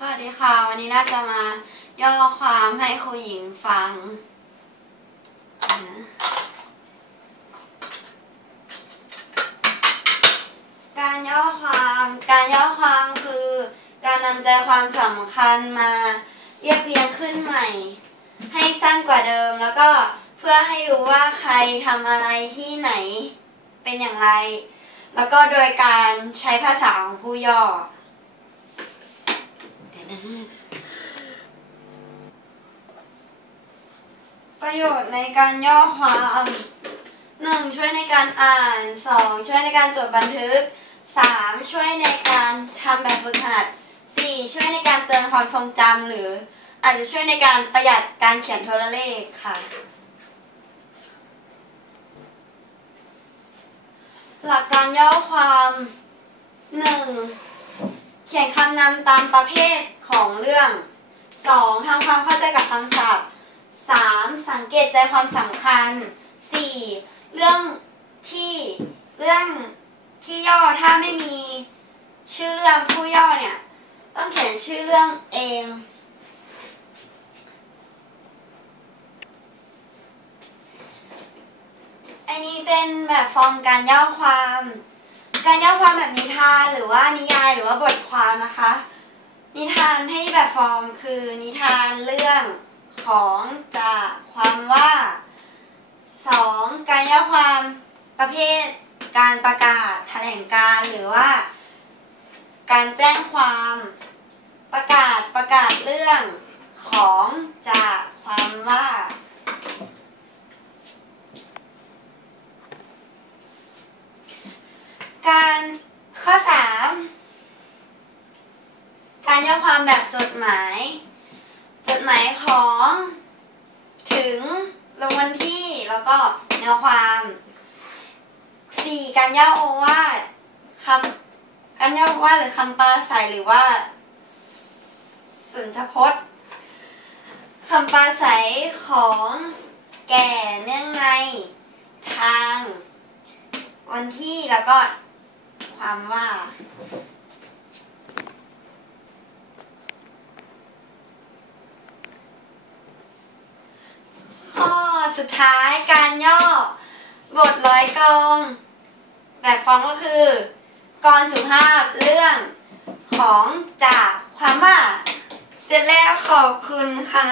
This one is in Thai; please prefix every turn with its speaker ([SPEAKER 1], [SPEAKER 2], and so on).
[SPEAKER 1] สวัสดีค่ะ วันนี้น่าจะมาย่อความให้ครูหญิงฟัง การย่อความการย่อความคือ การนำใจความสำคัญมาเรียบเรียงขึ้นใหม่ ให้สั้นกว่าเดิมแล้วก็เพื่อให้รู้ว่าใครทำอะไรที่ไหนเป็นอย่างไร แล้วก็โดยการใช้ภาษาของผู้ย่อ ประโยชน์ในการย่อความหนึ่งช่วยในการอ่านสองช่วยในการจดบันทึกสามช่วยในการทำแบบฝึกหัดสี่ช่วยในการเตือนความทรงจำหรือ อาจจะช่วยในการประหยัดการเขียนโทรเลขค่ะ หลักการย่อความหนึ่งเขียนคำนำตามประเภท องเรื่องสองทำความเข้าใจกับคำศัพท์สามสังเกตใจความสำคัญสี่เรื่องที่เรื่องที่ย่อถ้าไม่มีชื่อเรื่องผู้ย่อเนี่ย ต้องเขียนชื่อเรื่องเองอันนี้เป็นแบบฟอร์มการย่อความ การย่อความแบบนิทานหรือว่านิยายหรือว่าบทความนะคะ นิทานให้แบบฟอร์มคือนิทานเรื่องของจากความว่าสองการย่อความประเภทการประกาศแถลงการหรือว่า การแจ้งความประกาศประกาศเรื่องของจากความว่า การข้อสาม การย่อความแบบจดหมาย จดหมายของ ถึงลงวันที่แล้วก็เนื้อความสี่การย่อโอวาทคำการย่อโอวาทหรือคำปราศัยหรือว่าสุนทรพจน์คำปราศัยของแก่เนื่องในทาง วันที่แล้วก็ความว่า ข้อ สุดท้ายการย่อบทร้อยกรอง แบบฟองก็คือกรสุภาพเรื่องของจากความว่า เสร็จแล้วขอบคุณค่ะ